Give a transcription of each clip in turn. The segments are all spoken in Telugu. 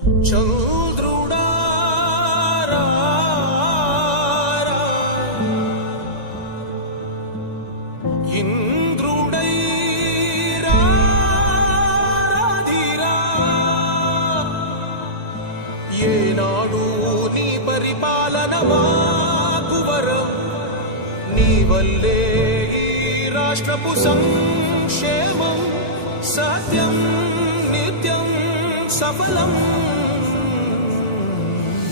చంద్రుడా ఇంద్రుడై రాధిరా ఏనాడు నీ పరిపాలన మాకు వరం నీ వల్లే ఈ రాష్ట్రపు సంక్షేమం సత్యం నిత్యం సఫలం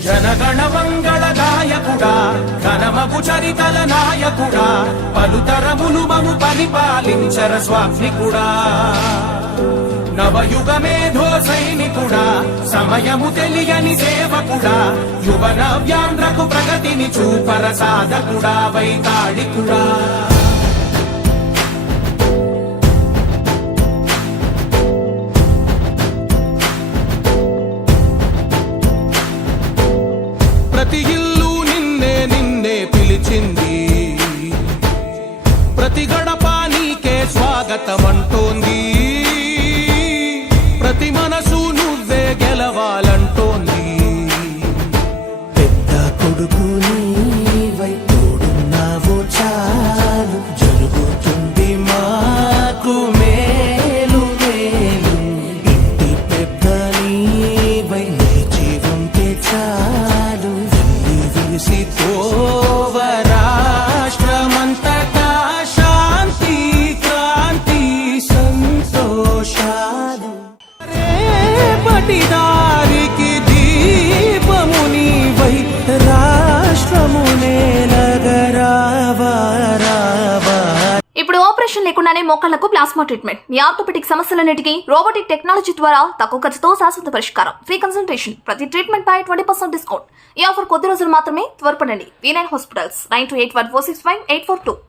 జనగణ మంగళ గాయకుడా ఘనమగు చరితల నాయకుడా పలుతరములు మము పరిపాలించర స్వామికుడా నవయుగ మేధో సైనికుడా సమయము తెలియని సేవకుడా యువన వ్యాంధ్రకు ప్రగతిని చూపర సాధకుడా వైతాళికుడా ప్రతి ఇల్లు నిన్నే నిన్నే పిలిచింది ప్రతి గడప నీకే స్వాగతమంటోంది ప్రతి మనసు నువ్వే గెలవాలంటోంది పెద్ద కొడుకు నీవై తోడున్నావు చాలు జరుగుతుంది మాకు మేలు మేలు ఇంటి పెద్ద నీవై నిలిచి ఉంటే చాలు విలిసి తోవ రాష్ట్రమంతటా శాంతి క్రాంతి సంతోషాలు రేపటి దారికి దీపము నీవై రాష్ట్రము నేలగరావా రావా. ఇప్పుడు ఆపరేషన్ లేకుండానే మోకాళ్లకు ప్లాస్మా ట్రీట్మెంట్ మీ ఆర్థోపెటిక్ సమస్యలన్నిటికీ రోబోటిక్ టెక్నాలజీ ద్వారా తక్కువ ఖర్చుతో శాశ్వత పరిష్కారం ఫ్రీ కన్సల్టేషన్ ప్రతి ట్రీట్మెంట్ పై 20% డిస్కౌంట్ ఈ ఆఫర్ కొద్ది రోజులు మాత్రమే త్వరపడండి V9 హాస్పిటల్స్ 9281465842